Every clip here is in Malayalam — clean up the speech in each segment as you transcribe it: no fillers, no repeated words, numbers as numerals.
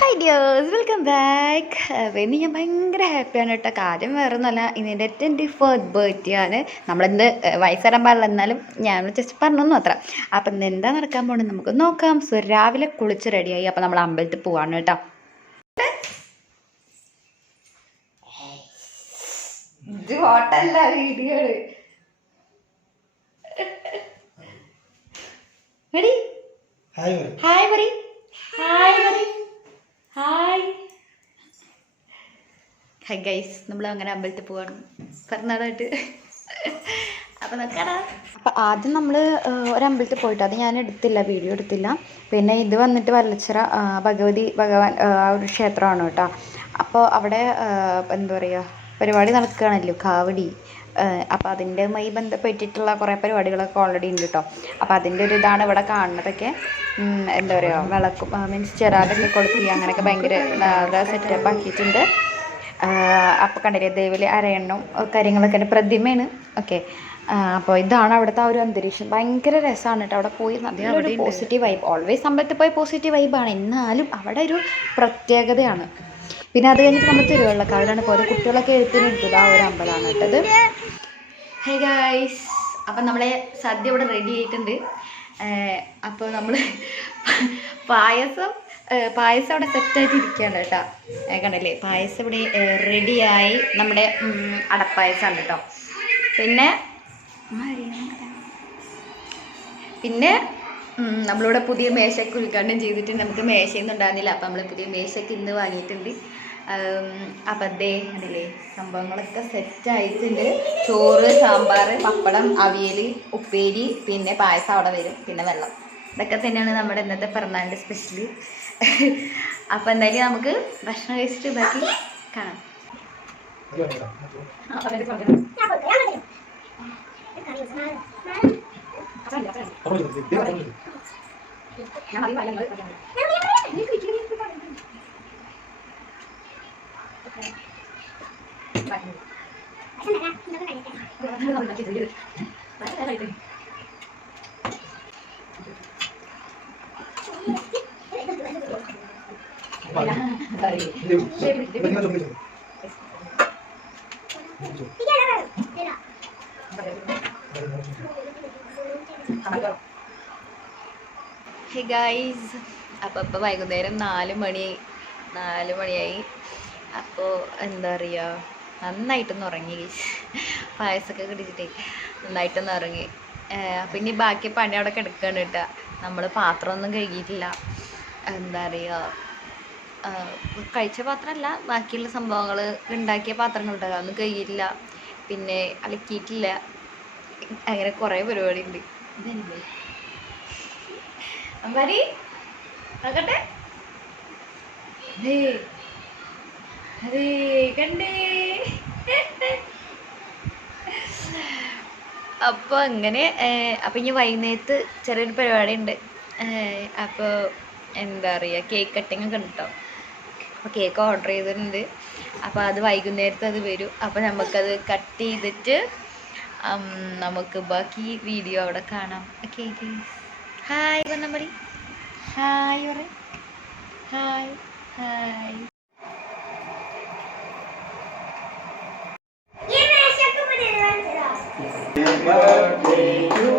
Hi dears, welcome back. ഇന്ന് ഞാൻ ഭയങ്കര ഹാപ്പിയാണ് കേട്ടോ. കാര്യം വേറെ ഒന്നുമല്ല, ഇന്നെൻ്റെ 24th ബർത്ത്ഡേ ആണ്. നമ്മളെന്ത് വയസ്സറിയാൻ പാടില്ല, എന്നാലും ഞാൻ ജസ്റ്റ് പറഞ്ഞു മാത്രം. അപ്പം ഇന്ന് എന്താ നടക്കാൻ പോകണമെന്ന് നമുക്ക് നോക്കാം. സോ രാവിലെ കുളിച്ച് റെഡിയായി. അപ്പം നമ്മൾ അമ്പലത്തിൽ പോവാണ് കേട്ടോ. ഇത് ഹോട്ടല്ല, വീഡിയോ. ഹായ് പറ, ഹായ് ഹായ് ഹായ് ഗൈസ്, നമ്മൾ അങ്ങനെ അമ്പലത്തിൽ പോവാണ് പറഞ്ഞതായിട്ട്. അപ്പം നോക്കാടാ. അപ്പം ആദ്യം നമ്മൾ ഒരമ്പലത്തിൽ പോയിട്ട്, അത് ഞാൻ എടുത്തില്ല, വീഡിയോ എടുത്തില്ല. പിന്നെ ഇത് വന്നിട്ട് വല്ലച്ചിറ ഭഗവാൻ ആ ഒരു ക്ഷേത്രമാണ് കേട്ടോ. അപ്പോൾ അവിടെ എന്താ പറയുക, പരിപാടി നടക്കുകയാണല്ലോ, കാവടി. അപ്പോൾ അതിൻ്റെയുമായി ബന്ധപ്പെട്ടിട്ടുള്ള കുറേ പരിപാടികളൊക്കെ ഓൾറെഡി ഉണ്ട് കേട്ടോ. അപ്പോൾ അതിൻ്റെ ഒരു ഇതാണ് ഇവിടെ കാണുന്നതൊക്കെ. എന്താ പറയുക, വിളക്കും മീൻസ് ചിറാകൊക്കെ കൊളുത്തി അങ്ങനെയൊക്കെ ഭയങ്കര സെറ്റപ്പ് ആക്കിയിട്ടുണ്ട്. അപ്പോൾ കണ്ടില്ലേ, ദേവിലെ അരയണ്ണും കാര്യങ്ങളൊക്കെ പ്രതിമയാണ്. ഓക്കെ, അപ്പോൾ ഇതാണ് അവിടുത്തെ ആ ഒരു അന്തരീക്ഷം. ഭയങ്കര രസമാണ് കേട്ടോ അവിടെ പോയി. നല്ലൊരു പോസിറ്റീവ് വൈബ്. ഓൾവേസ് അമ്പലത്തിൽ പോയി പോസിറ്റീവ് വൈബാണ്, എന്നാലും അവിടെ ഒരു പ്രത്യേകതയാണ്. പിന്നെ അത് കഴിഞ്ഞിട്ട് നമ്മൾ തിരുവള്ളക്കാവിലാണ് പോയത്. കുട്ടികളൊക്കെ എഴുത്തിനെടുത്തത് ആ ഒരു അമ്പലമാണ് കേട്ടത്. ഹേ ഗൈസ്, അപ്പം നമ്മളെ സദ്യ ഇവിടെ റെഡി ആയിട്ടുണ്ട്. അപ്പോൾ നമ്മൾ പായസം അവിടെ സെറ്റായിട്ട് ഇരിക്കുകയാണ് കേട്ടോ. കണ്ടല്ലേ, പായസം ഇവിടെ റെഡിയായി. നമ്മുടെ അടപ്പായസമാണ് കേട്ടോ. പിന്നെ നമ്മളിവിടെ പുതിയ മേശയ്ക്ക് ഉദ്ഘാടനം ചെയ്തിട്ട് നമുക്ക് മേശയൊന്നും ഉണ്ടാകുന്നില്ല. അപ്പം നമ്മൾ പുതിയ മേശയ്ക്ക് ഇന്ന് വാങ്ങിയിട്ടുണ്ട്. അപ്പം അതേ അതില്ലേ, സംഭവങ്ങളൊക്കെ സെറ്റായിട്ടുണ്ട്. ചോറ്, സാമ്പാർ, പപ്പടം, അവിയൽ, ഉപ്പേരി, പിന്നെ പായസം അവിടെ വരും, പിന്നെ വെള്ളം. ഇതൊക്കെ തന്നെയാണ് നമ്മുടെ ഇന്നത്തെ പിറന്നാളിൻ്റെ സ്പെഷ്യൽ. അപ്പം എന്തായാലും നമുക്ക് ഭക്ഷണം കഴിച്ചിട്ട് ബാക്കി കാണാം. ഹേ ഗൈസ്, അപ്പോൾ ഇപ്പോൾ വൈകുന്നേരം 4 മണിയായി. അപ്പോൾ എന്താ പറയുക, നന്നായിട്ടൊന്ന് ഉറങ്ങി. പായസമൊക്കെ കുടിച്ചിട്ടേ നന്നായിട്ടൊന്ന് ഉറങ്ങി. അപ്പം ഇനി ബാക്കി പണി അവിടെ കിടക്കുകയാണ് കേട്ടോ. നമ്മൾ പാത്രമൊന്നും കഴുകിയിട്ടില്ല. എന്താ പറയുക, കഴിച്ച പാത്രമല്ല, ബാക്കിയുള്ള സംഭവങ്ങൾ ഉണ്ടാക്കിയ പാത്രങ്ങളുണ്ടാകും, അതൊന്നും കഴുകിയിട്ടില്ല. പിന്നെ അലക്കിയിട്ടില്ല. അങ്ങനെ കുറേ പരിപാടി ഉണ്ട്. ഇതല്ലേ അമ്പാരി നോക്കട്ടെ, അതേ കണ്ടേ. അപ്പോൾ അങ്ങനെ അപ്പം ഇനി വൈകുന്നേരത്ത് ചെറിയൊരു പരിപാടി ഉണ്ട്. അപ്പോൾ എന്താ പറയുക, കേക്ക് കട്ടിങ് ഒക്കെ ഉണ്ട് കേട്ടോ. അപ്പോൾ കേക്ക് ഓർഡർ ചെയ്തിട്ടുണ്ട്. അപ്പോൾ അത് വൈകുന്നേരത്ത് അത് വരും. അപ്പോൾ നമുക്കത് കട്ട് ചെയ്തിട്ട് നമുക്ക് ബാക്കി വീഡിയോ അവിടെ കാണാം. ഓക്കെ, ഹായ് പറഞ്ഞാൽ മതി. ഹായ് പറ, hi hi. Happy birthday to you.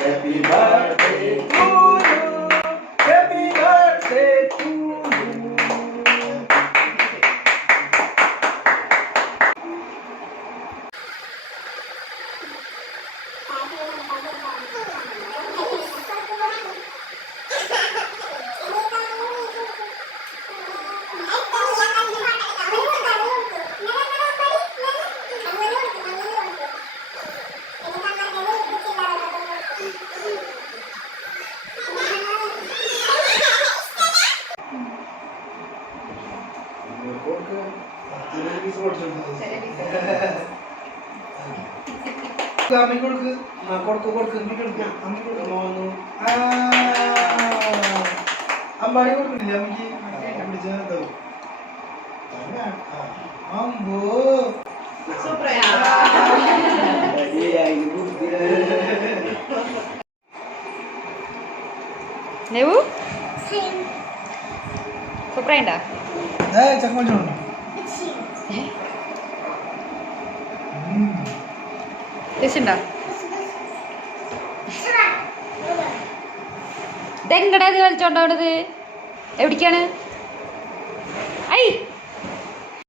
Happy birthday to you. അമ്മ കൊടുക്ക്, കൊടുക്ക് കൊടുക്ക്, അമ്പാടി കൊടുക്കുന്നില്ല അമ്മക്ക് പിടിച്ചത് അമ്പോ നെവു സൂപ്പറായിണ്ടാ ചക്കോണ്ടോ ടേസ്റ്റുണ്ടോ ഇതെങ്ങടാ ഇത് വലിച്ചോണ്ടോണത് എവിടേക്കാണ്